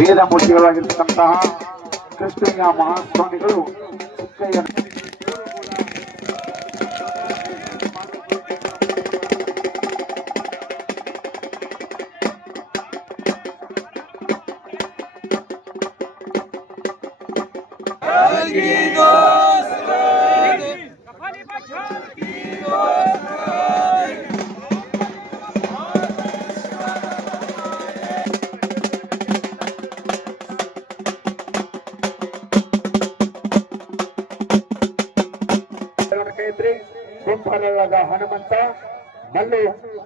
ವೇದ ಮೂರ್ತಿಗಳಾಗಿರ್ತಕ್ಕಂತಹ ಕೃಷ್ಣಯ್ಯ ಮಹಾಸ್ವಾಮಿಗಳು ಕುಂಭಾರರಾದ ಹನುಮಂತ ಮಲ್ಲು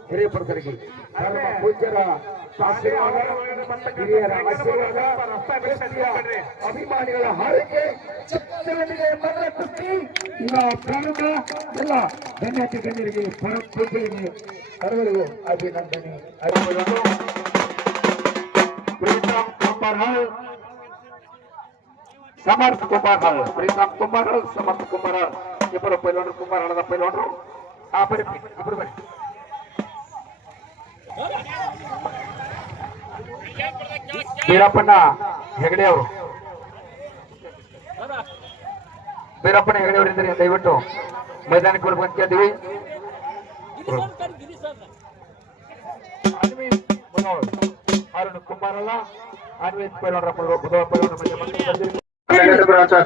ಹಿರಿಯಪುರದರಿಗೆ ಧರ್ಮ ಪೂಜ್ಯರ ಆಶೀರ್ವಾದ ಹಿರಿಯರ ಆಶೀರ್ವಾದ ಅಭಿಮಾನಿಗಳ ಹಾರೈಕೆ ಪ್ರಾರಂಭ ಎಲ್ಲ ಧನ್ಯತೆ ಗಣ್ಯರಿಗೆ ಪರ ಪೂಜ್ಯರಿಗೆ ಸರ್ವರಿಗೂ ಅಭಿನಂದನೆ. ಸಮರ್ಥ ಕುಂಬಾರಹಾಳ್ ಪ್ರೀತಮ್ ಕುಂಬಾರಹಾಳ್ ಸಮರ್ಥ ಕುಂಬಾರಹಾಳ್ ಇಬ್ಬರು ಪೈಲವಾನರು ಕುಂಬಾರಹಾಳದ ಪೈಲವಾನರು ಆ ಬರಿ ಇಬ್ಬರು ಬರಿ ಬೀರಪ್ಪನ ಹೆಗಡೆ ಅವರು ಬೀರಪ್ಪನ ಹೆಗಡೆ ಅವರಿದ್ದಾರೆ ದಯವಿಟ್ಟು ಮೈದಾನಕ್ಕೆ ಬರ್ಬೇಕಂತ ಕೇಳಿದ್ವಿ. ಅರುಣ್ ಕುಂಬಾರಲ್ಲ ಅನ್ವೇಷ್ ಪೈಲವಾನರ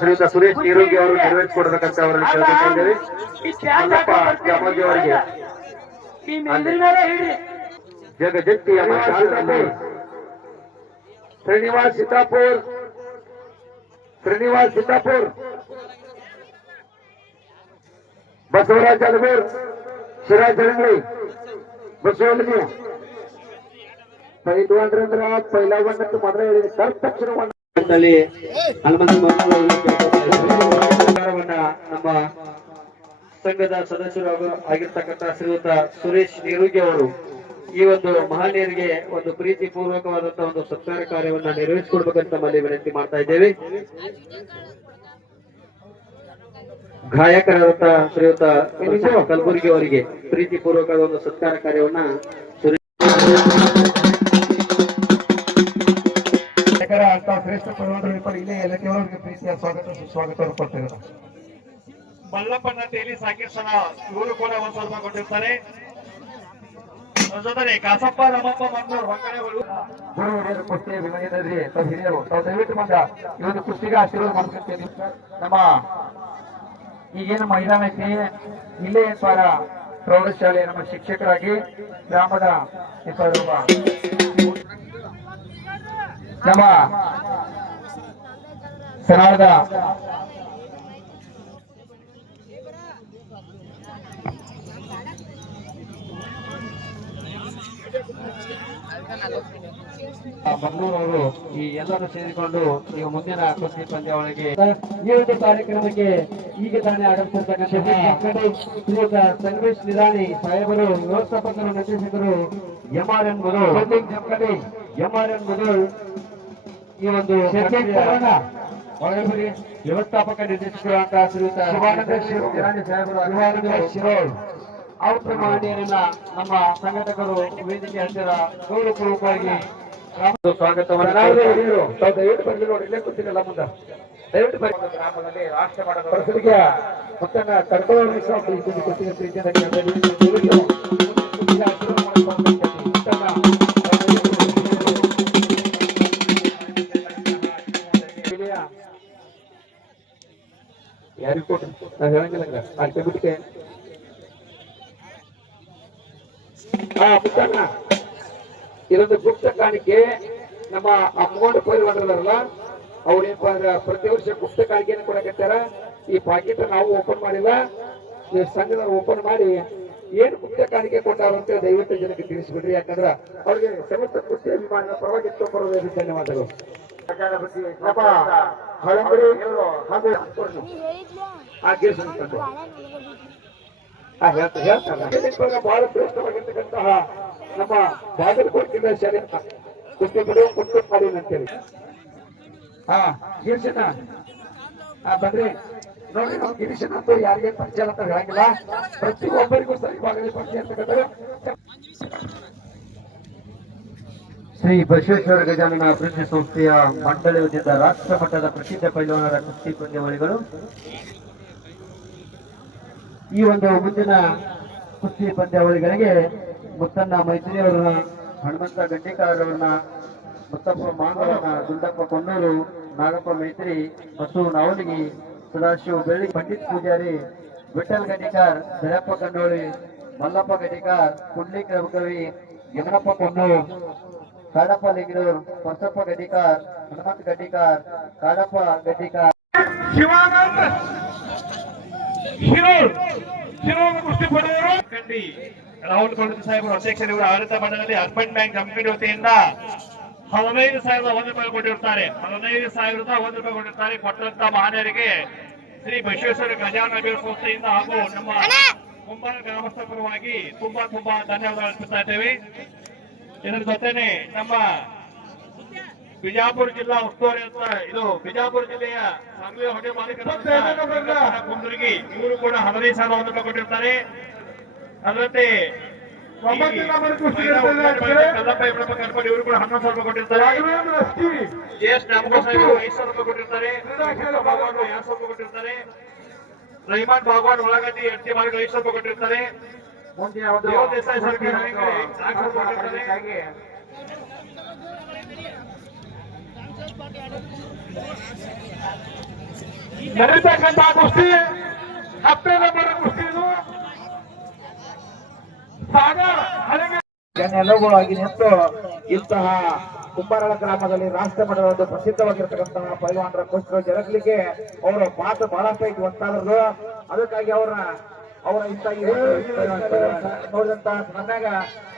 ಶ್ರೀಯುತ ಸುರೇಶ್ ನೀರೋಗಿ ಅವರು ನೆರವೇರಿಸಿಕೊಡ್ಬೇಕಂತ ಅವರಲ್ಲಿ ಕೇಳ್ಕೊಂಡಿದ್ದೇವೆ. ಜಾಮೋಜಿ ಅವರಿಗೆ ಜಗಜಟ್ಟಿ ಶ್ರೀನಿವಾಸ್ ಸಿದ್ದಾಪುರ್ ಬಸವರಾಜ್ ಅಲಗೂರ್ ಶಿರಾಜ್ ಹಳಂಗಳಿ ಬಸವಲಿಂಗ ಪೈಲ್ವಾನ್ರಂದ್ರ ಪೈಲವಾನ್ ಮೊದಲ ಹೇಳಿದೆ ತಕ್ಷಣ ನಮ್ಮ ಸಂಘದ ಸದಸ್ಯರು ಆಗಿರ್ತಕ್ಕಂಥ ಶ್ರೀಯುತ ಸುರೇಶ್ ನೀರುಗಿ ಅವರು ಈ ಒಂದು ಮಹನೀಯರಿಗೆ ಒಂದು ಪ್ರೀತಿ ಪೂರ್ವಕವಾದಂತಹ ಒಂದು ಸತ್ಕಾರ ಕಾರ್ಯವನ್ನ ನೆರವೇರಿಸಿಕೊಡ್ಬೇಕಂತ ನಮ್ಮಲ್ಲಿ ವಿನಂತಿ ಮಾಡ್ತಾ ಇದ್ದೇವೆ. ಗಾಯಕರಾದಂತಹ ಶ್ರೀಯುತ ಕಲಬುರ್ಗಿ ಅವರಿಗೆ ಪ್ರೀತಿ ಪೂರ್ವಕವಾದ ಒಂದು ಸತ್ಕಾರ ಕಾರ್ಯವನ್ನ ಶ್ರೇಷ್ಠ ಇಲ್ಲೇ ಎಲ್ಲಕ್ಕೆ ಪ್ರೀತಿಯ ಸ್ವಾಗತ ಸುಸ್ವಾಗತವನ್ನು ಕೊಡ್ತಿದ್ದಾರೆ. ಮಲ್ಲಪ್ಪನ ತೇಲಿ ಸಾಕೇಶನ ಇವರು ಕೂಡ ಒಂದು ಸ್ವಲ್ಪ ಕೊಟ್ಟಿರ್ತಾರೆ. ಜೊತೆಗೆ ಕಾಸಪ್ಪ ರಮಪ್ಪ ಮತ್ತು ಹೊಂಗಡೆಗಳು ಕುಸ್ತಿ ಅಭಿಮಾನಿಯರಿ ಹಿರಿಯರು ತಾವು ದಯವಿಟ್ಟು ಬಂದ ಈ ಒಂದು ಕುಸ್ತಿಗೆ ಆಶೀರ್ವಾದ ಮಾಡ್ಕೊಳ್ತೇನೆ. ನಮ್ಮ ಈಗೇನು ಮೈದಾನ ಐತಿ ಇಲ್ಲೇ ಸ್ವರ ಪ್ರೌಢಶಾಲೆ ನಮ್ಮ ಶಿಕ್ಷಕರಾಗಿ ಗ್ರಾಮದ ನಮ್ಮ ಸನಾಳದ ಮಂಗಳೂರವರು ಈ ಎಲ್ಲರೂ ಸೇರಿಕೊಂಡು ಈಗ ಮುಂದಿನ ಕುಸ್ತಿ ಪಂದ್ಯಾವಳಿಗೆ ಈ ಒಂದು ಕಾರ್ಯಕ್ರಮಕ್ಕೆ ಈಗ ತಾನೇ ಆಗಮಿಸಿರ್ತಕ್ಕಂಥ ಸಂಗಮೇಶ್ ನಿರಾಣಿ ಸಾಹೇಬರು ವ್ಯವಸ್ಥಾಪಕರು ನಿರ್ದೇಶಕರು MRN ಮೊದಲು ಈ ಒಂದು ವ್ಯವಸ್ಥಾಪಕ ನಿರ್ದೇಶಕರಾದ ಶ್ರೀಯುತ ಶಿರೋಳ್ ಅವ್ರ ಮಹನೀಯರನ್ನ ನಮ್ಮ ಸಂಘಟಕರು ವೇದಿಕೆ ಹತ್ತಿರ ಗೌರವಪೂರ್ವಕವಾಗಿ ಸ್ವಾಗತವನ್ನು ದಯವಿಟ್ಟು ಬಂದು ನೋಡಿ ಇಲ್ಲೇ ಕೂತಿರಲ್ಲ ಮುಂದೆ ದಯವಿಟ್ಟು ಗ್ರಾಮದಲ್ಲಿ ರಾಷ್ಟ್ರ ಮಾಡೋದು ಮತ್ತನ್ನ ಯಾರಿಗೂ ಕೊಟ್ಟು ನಾನು ಹೇಳಂಗಿಲ್ಲ ಅಷ್ಟೇ ಬಿಟ್ಟಿಗೆ ಇದೊಂದು ಗುಪ್ತ ಕಾಣಿಕೆ ನಮ್ಮ ಅಮ್ಮಗೊಂಡು ಪೈಲ್ವಾನರಲ್ಲ ಅವ್ರೇನಪ್ಪ ಅಂದ್ರೆ ಪ್ರತಿ ವರ್ಷ ಗುಪ್ತ ಕಾಣಿಕೆಯನ್ನು ಕೊಡಕತ್ತಾರ. ಈ ಪಾಕೆಟ್ ನಾವು ಓಪನ್ ಮಾಡಿಲ್ಲ, ಈ ಸಂಘದವ್ರು ಓಪನ್ ಮಾಡಿ ಏನು ಗುಪ್ತ ಕಾಣಿಕೆ ಕೊಟ್ಟಾರ ಅಂತ ದಯವಿಟ್ಟು ಜನಕ್ಕೆ ತಿಳಿಸ್ಬಿಡ್ರಿ. ಯಾಕಂದ್ರ ಅವ್ರಿಗೆ ಸಮಸ್ತ ಕುಸ್ತಿ ಅಭಿಮಾನದ ಪರವಾಗಿ ಬರೋದು ಧನ್ಯವಾದಗಳು. ನಮ್ಮ ಹಳಂಬಡಿ ಬಹಳ ಶ್ರೇಷ್ಠವಾಗಿರ್ತಕ್ಕಂತಹ ನಮ್ಮ ಬಾಗಲಕೋಟೆ ಶಾಲೆ ಕುಸ್ತಿ ಬಿಡುವ ಕುಸ್ತಿ ಮಾಡಿ ಅಂತೇಳಿ ಗಿರೀಶನ ಬಂದ್ರೆ ನೋಡಿ. ನಾವು ಗಿರೀಶನ ಅಂತ ಯಾರಿಗೆ ಪರಿಚಯ ಅಂತ ಹೇಳಂಗಿಲ್ಲ, ಪ್ರತಿಯೊಬ್ಬರಿಗೂ ಸರಿ ಬಾಗಲಿ ಪರಿಚಯ ಅಂತಕ್ಕಂಥ ಶ್ರೀ ಬಸವೇಶ್ವರ ಗಜಾನನ ಅಭಿವೃದ್ಧಿ ಸಂಸ್ಥೆಯ ಮಂಡಳಿ ವತಿಯಿಂದ ರಾಷ್ಟ್ರ ಮಟ್ಟದ ಪ್ರಸಿದ್ಧ ಪೈಲ್ವಾನರ ಕುಸ್ತಿ ಪಂದ್ಯಾವಳಿಗಳು. ಈ ಒಂದು ಮುಂದಿನ ಕುಸ್ತಿ ಪಂದ್ಯಾವಳಿಗಳಿಗೆ ಮುತ್ತಣ್ಣ ಮೈತ್ರಿ ಅವರನ್ನ, ಹನುಮಂತ ಗಡ್ಡಿಕಾರ್ ಅವರನ್ನ, ಮುತ್ತಪ್ಪ ಮಾಂಗವರನ್ನ, ಗುಂಡಪ್ಪ ಕೊಣ್ಣೂರು, ನಾಗಪ್ಪ ಮೈತ್ರಿ, ಬಸವ ನಾವಲಗಿ, ಸದಾಶಿವ ಬೆಳ್ಳಿ, ಪಂಡಿತ್ ಪೂಜಾರಿ, ವಿಠಲ್ ಗಡ್ಡಿಕಾರ್, ದಳಪ್ಪ ಕಂಡೋಳಿ, ಮಲ್ಲಪ್ಪ ಗಡ್ಡಿಕಾರ್, ಕುಂಡ್ಲಿಕ್ ರಘುಕವಿ, ಯಮನಪ್ಪ ಕೊಣ್ಣೂರು, ಕಾಡಪ್ಪ ಲಿಂಗಡೂರ್, ಹೊಸಪ್ಪ ಗಡ್ಡಿಕಾರ್, ಹನುಮಂತ ಗಡ್ಡಿಕಾರ್, ಕಾಡಪ್ಪ ಗಡ್ಡಿಕಾರ್, ಶಿವಾನಂದ ಶಿರೋರ್ ಕುಸ್ತಿ ಪಡೆಯವರು ಕಂಡಿ ರಾಹುಲ್ ಕೊಂಡ ಸಾಹೇಬರು ಅಧ್ಯಕ್ಷರು ಇವರ ಆಡಳಿತ ಮಂಡಳಿ ಅರ್ಬನ್ ಬ್ಯಾಂಕ್ ಕಂಪನಿ ವತಿಯಿಂದ 15,001 ರೂಪಾಯಿ ಕೊಟ್ಟಿರ್ತಾರೆ. 15,001 ರೂಪಾಯಿ ಕೊಟ್ಟಿರ್ತಾರೆ. ಕೊಟ್ಟಂತ ಮಹನೀಯರಿಗೆ ಶ್ರೀ ಬಸವೇಶ್ವರ ಗಜಾನನ ಅಭಿವೃದ್ಧಿ ಸಂಸ್ಥೆಯಿಂದ ಹಾಗೂ ನಮ್ಮ ಕುಂಬಾರ ಗ್ರಾಮಸ್ಥರ ಪರವಾಗಿ ತುಂಬಾ ಧನ್ಯವಾದ ಅರ್ಪಿಸ್ತಾ ಇದ್ದೇವೆ. ಇದರ ಜೊತೆನೆ ನಮ್ಮ ಬಿಜಾಪುರ ಜಿಲ್ಲಾ ಉಸ್ತುವಾರಿ ಅಂತ ಇದು ಬಿಜಾಪುರ ಜಿಲ್ಲೆಯ ಸಾಂಗ್ಲಿ ಹೋಟೆಲ್ ಮಾಲೀಕರು ಕುಂದರ್ಗಿ ಇವರು ಕೂಡ 15,001 ರೂಪಾಯಿ ಕೊಟ್ಟಿರ್ತಾರೆ. ಅದರಂತೆ ಕಲ್ಲಪ್ಪ ಕರ್ಕೊಂಡು ಇವರು ಕೂಡ 11,000 ರೂಪಾಯಿ ಕೊಟ್ಟಿರ್ತಾರೆ. ಜೆಎಸ್ ನಾಮಕೋ ಸಾಹೇಬರು 5,000 ರೂಪಾಯಿ ಕೊಟ್ಟಿರ್ತಾರೆ. 2,000 ರೂಪಾಯಿ ಕೊಟ್ಟಿರ್ತಾರೆ. ರಹಿಮಾನ್ ಭಾಗವಾನ್ ಒಳಗಡ್ಡಿ ಎಡ್ತಿ ಮಾರ್ಗ 5,000 ರೂಪಾಯಿ ಕೊಟ್ಟಿರ್ತಾರೆ. ದೇವದೇಸಾಯಿ ಸರ್ಕಾರ 4,000 ರೂಪಾಯಿ ಕೊಟ್ಟಿರ್ತಾರೆ. ನಡೀತಕ್ಕಂಥ ಕುಸ್ತಿ 10ನೇ ನಂಬರ್ ಕುಸ್ತಿ ಇದು ಸಾಗರ್ ನೆಲವುಗಳಾಗಿ ನಿಂತು ಇಂತಹ ಕುಂಬಾರಳ ಗ್ರಾಮದಲ್ಲಿ ರಾಷ್ಟ್ರ ಮಟ್ಟದ ಒಂದು ಪ್ರಸಿದ್ಧವಾಗಿರ್ತಕ್ಕಂತಹ ಪೈಲ್ವಾನರ ಕುಸ್ತಿ ಜರುಗಲಿಕ್ಕೆ ಅವರ ಮಾತು ಬಹಳಷ್ಟು ಐತಿ ಒತ್ತಾದ್ರು. ಅದಕ್ಕಾಗಿ ಅವರ ಇಂಥ ನೋಡಿದಂತ ಬಂದಾಗ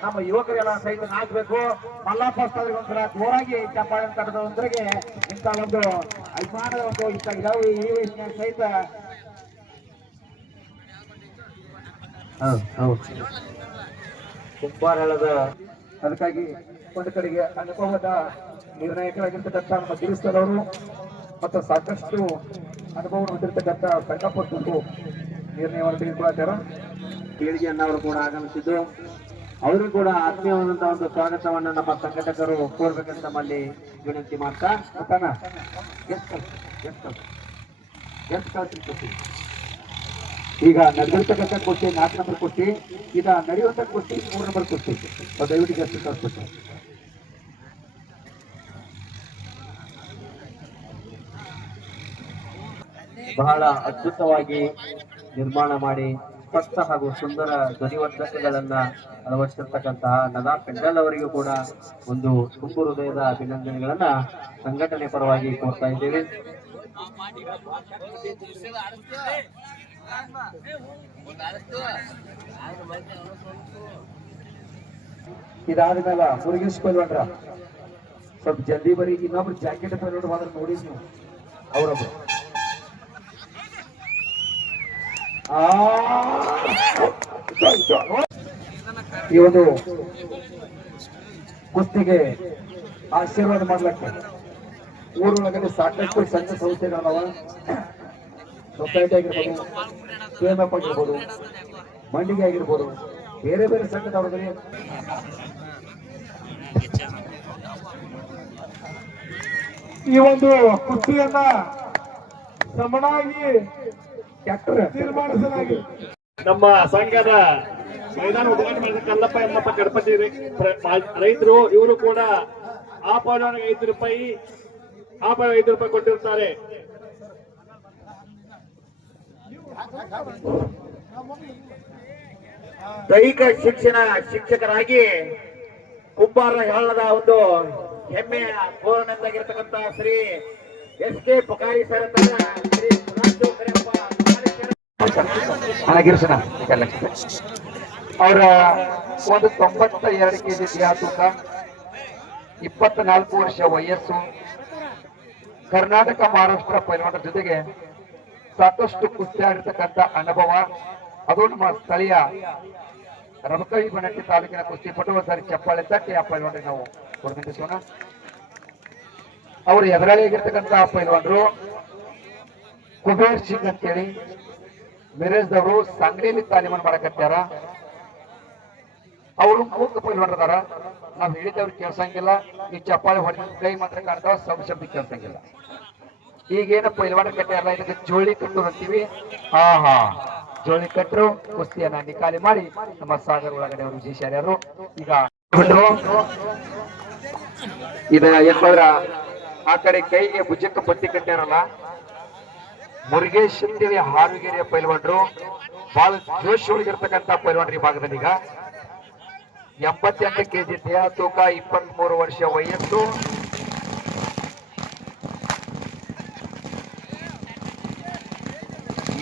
ನಮ್ಮ ಯುವಕರೆಲ್ಲ ಸಹಿತ ನಾಚಬೇಕು. ಮಲ್ಲಪ್ಪ ಒಂಥರ ಜೋರಾಗಿ ಚಪ್ಪಾಳೆ ತಟ್ಟದೊಂದಿಗೆ ಇಂಥ ಒಂದು ಅಭಿಮಾನದ ಒಂದು ಇಂಥ ಇದಾವೆ ಈ ವಯಸ್ಸಿನ ಸಹಿತ ಕುಂಬಾರಳದ. ಅದಕ್ಕಾಗಿ ಒಂದು ಕಡೆಗೆ ಅನುಭವದ ನಿರ್ಣಾಯಕರಾಗಿರ್ತಕ್ಕಂಥ ನಮ್ಮ ಗಿರೀಶ್ವರವರು ಮತ್ತು ಸಾಕಷ್ಟು ಅನುಭವ ಹೊಂದಿರತಕ್ಕಂಥ ಸಂಗಪ್ಪ ತುಂಬು ನಿರ್ಣಯವನ್ನು ತೆಗೆದುಕೊಳ್ಳುತ್ತಾರೆ. ಪೀಳಿಗೆ ಅನ್ನವರು ಕೂಡ ಆಗಮಿಸಿದ್ದು ಅವರು ಕೂಡ ಆತ್ಮೀಯವಾದಂತಹ ಒಂದು ಸ್ವಾಗತವನ್ನು ನಮ್ಮ ಸಂಘಟಕರು ಕೋರ್ಬೇಕಂತ ನಮ್ಮಲ್ಲಿ ವಿನಂತಿ ಮಾಡ್ತಾ ಈಗ ನಡೆದಿರ್ತಕ್ಕಂಥ ಕುಸ್ತಿ 4 ನಂಬರ್ ಕುಸ್ತಿ, ಈಗ ನಡೆಯುವಂತ ಕುಸ್ತಿ 3 ನಂಬರ್ ಕುಸ್ತಿ. ದಯವಿಟ್ಟು ಎಷ್ಟು ಕಳಿಸ್ಬಿಟ್ಟು ಬಹಳ ಅದ್ಭುತವಾಗಿ ನಿರ್ಮಾಣ ಮಾಡಿ ಸ್ಪಷ್ಟ ಹಾಗೂ ಸುಂದರ ಧ್ವನಿವರ್ಧಕಗಳನ್ನ ಅಳವಡಿಸಿರ್ತಕ್ಕಂತಹ ನದಾ ಪೆಂಡಲ್ ಅವರಿಗೂ ಕೂಡ ಒಂದು ತುಂಬು ಹೃದಯದ ಅಭಿನಂದನೆಗಳನ್ನ ಸಂಘಟನೆ ಪರವಾಗಿ ಕೋರ್ತಾ ಇದ್ದೇವೆ. ಇದಾದ ಮೇಲೆ ಮುರುಗೇಶ್ ಪೈಲ್ವಾನ್ರ ಸ್ವಲ್ಪ ಜಲ್ದಿ ಬರೀ. ಇನ್ನೊಬ್ರು ಜಾಕೆಟ್ ಪೈಲ್ವಾನ್ ಹೋದ್ರೆ ನೋಡಿ ನೀವು ಅವರೊಬ್ರು ಈ ಒಂದು ಕುಸ್ತಿಗೆ ಆಶೀರ್ವಾದ ಮಾಡ್ಲಿಕ್ಕೆ ಊರೊಳಗಡೆ ಸಾಕಷ್ಟು ಸಂಘ ಸಂಸ್ಥೆಗಳವ, ಸೊಸೈಟಿ ಆಗಿರ್ಬೋದು, KMF ಆಗಿರ್ಬೋದು, ಮಂಡಿಗೆ ಆಗಿರ್ಬೋದು, ಬೇರೆ ಬೇರೆ ಸಂಘದವರಿಗೆ ಈ ಒಂದು ಕುಸ್ತಿಯನ್ನ ಸಮನಾಗಿ ತೀರ್ಮಾನಿಸಲಾಗಿದೆ. ನಮ್ಮ ಸಂಘದ ಮೈದಾನ ಉದ್ಘಾಟನೆ ಮಾಡಿದ ಕಲ್ಲಪ್ಪ ಎಮ್ಮಪ್ಪ ಗಣಪತಿ ರೈತರು ಇವರು ಕೂಡ ಆ ಪೈಲ್ವಾನಿಗೆ 5 ರೂಪಾಯಿ ಕೊಟ್ಟಿರ್ತಾರೆ. ದೈಹಿಕ ಶಿಕ್ಷಕರಾಗಿ ಕುಂಬಾರ ಹೇಳದ ಒಂದು ಹೆಮ್ಮೆಯ ಕೋರನೆಂದಾಗಿರ್ತಕ್ಕಂಥ ಶ್ರೀ SK ಪುಕಾರಿ ಸರ್ ಅವರ ಒಂದು 92 kg ದೇಹ ತೂಕ, 24 ವರ್ಷ ವಯಸ್ಸು, ಕರ್ನಾಟಕ ಮಹಾರಾಷ್ಟ್ರ ಪೈಲ್ವಾನರ ಜೊತೆಗೆ ಸಾಕಷ್ಟು ಕುಸ್ತಿ ಆಡಿರ್ತಕ್ಕಂಥ ಅನುಭವ. ಅದು ನಮ್ಮ ಸ್ಥಳೀಯ ರಬಕವಿ ಬಣಟ್ಟಿ ತಾಲೂಕಿನ ಕುಸ್ತಿಪಟು. ಒಂದ್ಸಾರಿ ಚಪ್ಪಾಳೆ ತಟ್ಟಿ ಆ ಪೈಲ್ವಾನ್ರಿಗೆ ನಾವು ಕೊಡ್ತಿಸೋಣ. ಅವರು ಎದುರಾಗಿರ್ತಕ್ಕಂಥ ಪೈಲ್ವಾನರು ಕುಬೇರ್ ಸಿಂಗ್ ಅಂತೇಳಿ ಮಿರೇಜ್ದವರು ಸಾಂಗ್ಲಿಯಲ್ಲಿ ತಾಲೀಮನ್ನು ಮಾಡಕತ್ತಾರ. ಅವರು ಮೂಕ ಪೈಲ್ವಾನರದಾರ. ನಾವ್ ಹೇಳಿದವ್ರು ಕೇಳ್ಸಂಗಿಲ್ಲ. ಈ ಚಪ್ಪಾಳೆ ಹೊಡೆದ ಕೈ ಮಾತ್ರ ಕಾಣ್ತಾವ, ಶಬ್ದ ಕೇಳ್ಸಂಗಿಲ್ಲ. ಈಗೇನ ಪೈಲ್ವಾನ ಕಟ್ಟೆ ಅಲ್ಲ, ಇದಕ್ಕೆ ಜೋಳಿ ಕಟ್ಟು ಅಂತೀವಿ. ಹಾ ಜೋಳಿ ಕಟ್ಟರು ಕುಸ್ತಿಯನ್ನ ನಿಕಾಲಿ ಮಾಡಿ ನಮ್ಮ ಸಾಗರ ಒಳಗಡೆ ಅವರು ವಿಜಯಶಾಲಿಯರು ಈಗ ಇದ ಏನಂದ್ರ ಆ ಕಡೆ ಕೈಗೆ ಭುಜಕ್ಕೆ ಪಟ್ಟಿ ಕಟ್ಟಾರಲ್ಲ, ಮುರುಗೇಶ್ ಅಂತೇಳಿ ಹಾರುಗೆರೆಯ ಪೈಲ್ವಾನ್ರು, ಬಹಳ ಜೋಶ್ ಒಳಗಿರ್ತಕ್ಕಂಥ ಪೈಲ್ವಾನ್ರಿ ಈ ಭಾಗದಲ್ಲಿ. ಈಗ 88 ಕೆಜಿ ದೇಹ ತೂಕ, 23 ವರ್ಷ ವಯಸ್ಸು.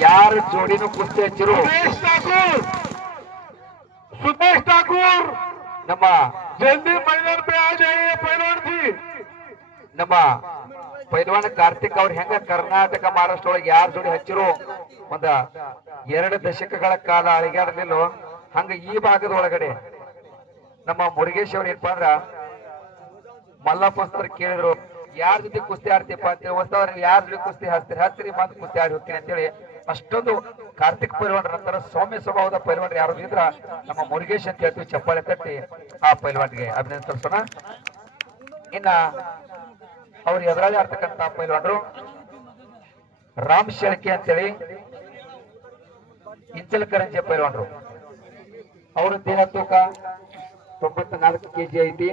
ಯಾರ ಜೋಡಿನೂ ಕುಸ್ತಿ ಹಚ್ಚಿರು सुदेश ठाकुर ನಮ್ಮ जल्दी मैदान पे आ जाइए पहलवान जी। ನಮ್ಮ ಪೈಲ್ವಾನ ಕಾರ್ತಿಕ್ ಅವ್ರು ಹೆಂಗ ಕರ್ನಾಟಕ ಮಹಾರಾಷ್ಟ್ರ ಒಳಗೆ ಯಾರ ಜೋಡಿ ಹಚ್ಚಿರು ಒಂದ 2 ದಶಕಗಳ ಕಾಲ ಅಳಿಗಾಡಲಿಲ್ಲ, ಹಂಗ ಈ ಭಾಗದ ಒಳಗಡೆ ನಮ್ಮ ಮುರುಗೇಶ್ ಅವ್ರು ಏನಪ್ಪಾ ಅಂದ್ರ ಮಲ್ಲಪ್ಪ ಕೇಳಿದ್ರು ಯಾರ ಜೊತೆ ಕುಸ್ತಿ ಆಡ್ತೀಪ್ಪ ಅಂತೇಳಿ. ಹೊಸವ್ರ ಯಾರ ಜೊತೆ ಕುಸ್ತಿ ಹಚ್ಚಿರಿ ಮಾತು ಕುಸ್ತಿ ಆಡಿ ಹೋಗ್ತೀನಿ ಅಂತೇಳಿ ಅಷ್ಟೊಂದು ಕಾರ್ತಿಕ್ ಪೈಲ್ವಾನ್ರ ನಂತರ ಸೌಮ್ಯ ಸ್ವಭಾವದ ಪೈಲ್ವಾನ್ ಯಾರು ಇದ್ರ ನಮ್ಮ ಮುರುಗೇಶ್ ಅಂತ ಹೇಳ್ತೀವಿ. ಚಪ್ಪಾಳೆ ತಟ್ಟಿ ಆ ಪೈಲ್ವಾನ್ಗೆ ಅಭಿನಂದಿಸೋಣ. ಇನ್ನ ಅವ್ರು ಎದುರಾಳಿ ಆಡ್ತಕ್ಕಂತ ಪೈಲ್ವಾನ್ರು ರಾಮ್ ಶೆಳ್ಕೆ ಅಂತೇಳಿ ಇಂಚಲಕರಂಜೆ ಪೈಲ್ವಾನ್ರು. ಅವ್ರ ದೇಹ ತೂಕ 94 ಕೆಜಿ ಐತಿ.